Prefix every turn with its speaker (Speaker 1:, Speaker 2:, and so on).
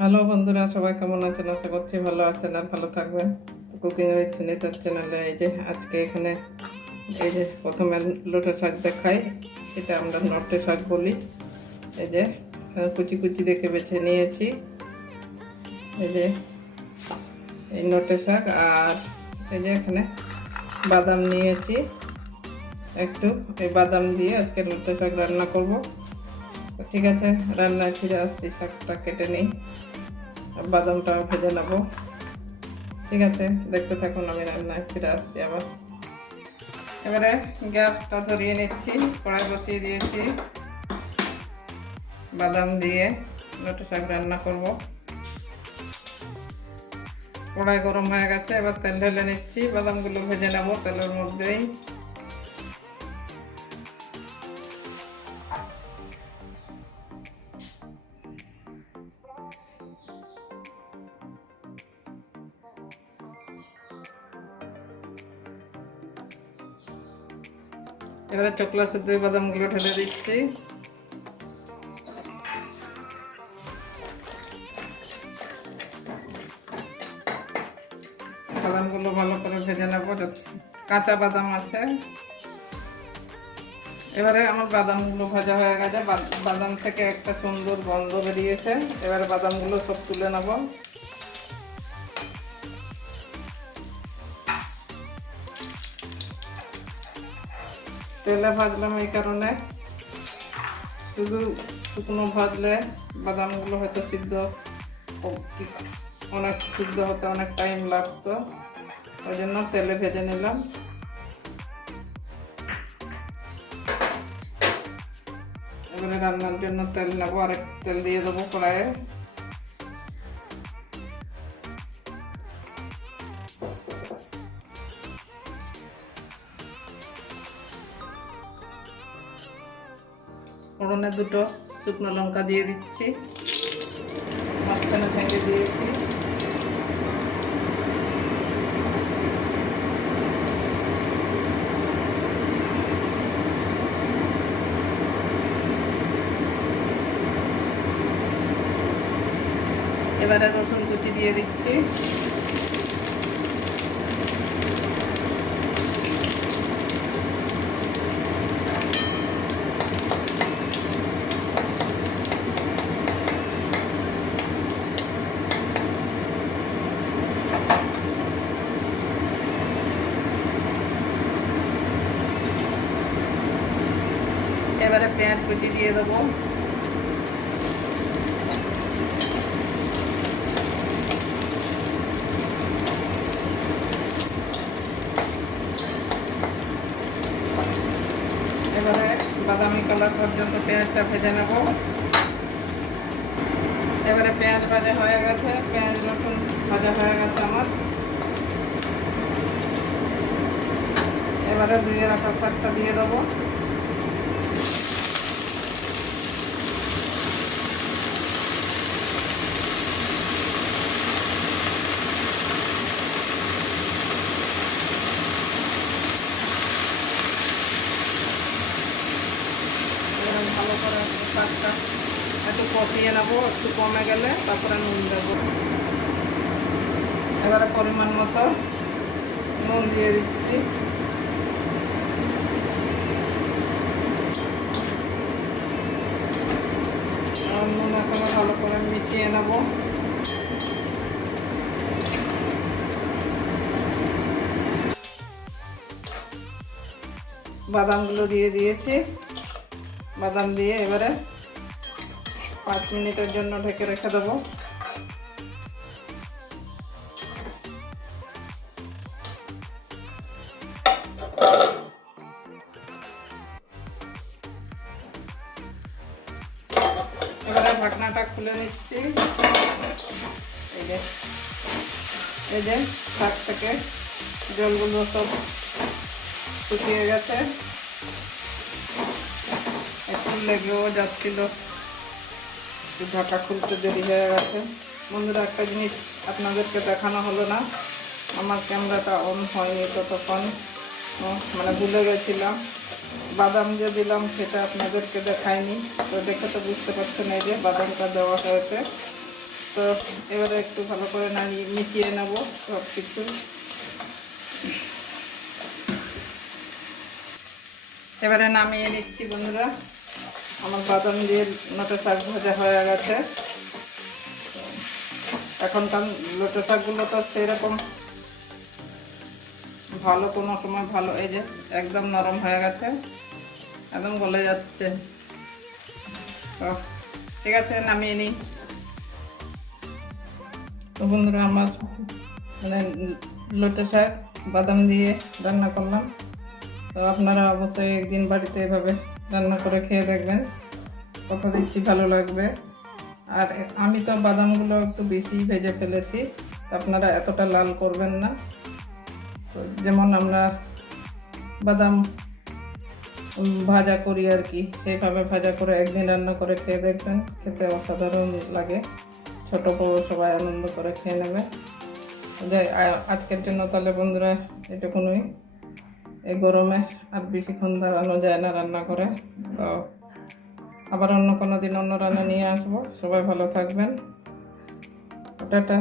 Speaker 1: Hello বন্ধুরা, সবাই কেমন আছেন? আশা করছি ভালো আছেন আর ভালো থাকবেন। কুকিং উইথ সুনিতার চ্যানেলে এই যে আজকে এখানে এই যে প্রথমে লোটা শাক দেখাই এটা আমরা নটে শাক বলি। এই যে কুচি কুচি দেখে বেছে নিয়েছি। এই যে, এই নটে শাক আর এই যে এখানে বাদাম নিয়েছি। একটু এই বাদাম দিয়ে আজকে লোটে শাক রান্না করব। তো ঠিক আছে, রান্নায় ফিরে আসছি, শাকটা কেটে নিই। বাদামটা ভেজে নেব। ঠিক আছে, দেখতে থাকুন, আমি রান্নায় ফিরে আসছি আবার। এবারে গ্যাসটা ধরিয়ে নিচ্ছি, কড়াই বসিয়ে দিয়েছি। বাদাম দিয়ে লোটে শাক রান্না করব। কড়াই গরম হয়ে গেছে, এবার তেল ঢেলে নিচ্ছি। বাদামগুলো ভেজে নেব, তেলের মধ্যেই। এবারে চকলা সেদ্ধ বাদামগুলো ঢেলে দিচ্ছি। বাদামগুলো ভালো করে ভেজে নেব কাঁচা বাদাম আছে। এবারে আমার বাদামগুলো ভাজা হয়ে গেছে বাদ- বাদাম থেকে একটা সুন্দর গন্ধ বেরিয়েছে। এবারে বাদামগুলো সব তুলে নেব। তেলে ভাজলাম এই কারণে। শুধু শুকনো ভাজলে বাদামগুলো হয়তো সিদ্ধ অনেক সিদ্ধ হতে অনেক টাইম লাগতো। ওই জন্য তেলে ভেজে নিলাম। এবারে রান্নার জন্য তেল নেব আরেক তেল দিয়ে দেবো কড়াইয়ে। ফোড়নে দুটো শুকনো লঙ্কা দিয়ে দিচ্ছি। মাঝখানে ভেঙে দিয়েছি। এবারে রসুন কুচি দিয়ে দিচ্ছি এবারে পেঁয়াজ কুচি দিয়ে দেবো। এবারে বাদামি কালার পর্যন্ত পেঁয়াজটা ভেজে নেব। এবারে পেঁয়াজ ভাজা হয়ে গেছে। পেঁয়াজ রসুন ভাজা হয়ে গেছে আমার। এবারে ধুয়ে রাখা শাকটা দিয়ে দেবো এরকম ভালো করে একটু কষিয়ে নেব, একটু কমে গেলে তারপরে নুন দেবো। এবারে পরিমাণ মতো নুন দিয়ে দিচ্ছি। নুন এখানে ভালো করে মিশিয়ে নেব। বাদামগুলো দিয়ে দিয়েছি। বাদাম দিয়ে এবারে পাঁচ মিনিটের জন্য ঢেকে রেখে দেবো। এবারে ঢাকনাটা খুলে নিচ্ছি। এই যে এই যে থেকে জলগুলো সব শুকিয়ে গেছে। লেগেও যাচ্ছিল। ঢাকা খুলতে দেরি হয়ে গেছে। বন্ধুরা, একটা জিনিস আপনাদেরকে দেখানো হলো না। আমার ক্যামেরাটা অন হয়নি ততক্ষণ। মানে ভুলে গেছিলাম। বাদাম যে দিলাম, সেটা আপনাদেরকে দেখায়নি তো দেখে তো বুঝতে পারছেন এই যে বাদামটা দেওয়া হয়েছে। তো এবারে একটু ভালো করে নামিয়ে, মিশিয়ে নেব সব কিছু এবারে নামিয়ে নিচ্ছি বন্ধুরা। আমার বাদাম দিয়ে নোটা শাক ভাজা হয়ে গেছে। এখনকার লোটো শাকগুলো তো সেরকম ভালো কোনো সময় ভালো, এই যে একদম নরম হয়ে গেছে। একদম গলে যাচ্ছে। ঠিক আছে, নামিয়ে নিই। তো বন্ধুরা, আমার মানে লোটে শাক, বাদাম দিয়ে রান্না করলাম। তো আপনারা অবশ্যই একদিন বাড়িতে এভাবে রান্না করে খেয়ে দেখবেন। কথা দিচ্ছি, ভালো লাগবে। আর আমি তো বাদামগুলো একটু বেশি ভেজে ফেলেছি। আপনারা এতটা লাল করবেন না। তো যেমন আমরা বাদাম ভাজা করি আর কি, সেইভাবে ভাজা করে একদিন রান্না করে খেয়ে দেখবেন। খেতে অসাধারণ লাগে। ছোট বড় সবাই আনন্দ করে খেয়ে নেবে। আজকের জন্য তাহলে বন্ধুরা এটুকুনই। এই গরমে আর বেশিক্ষণ দাঁড়ানো যায় না রান্না করে। তো আবার অন্য কোনো দিন অন্য রান্না নিয়ে আসব। সবাই ভালো থাকবেন। টাটা।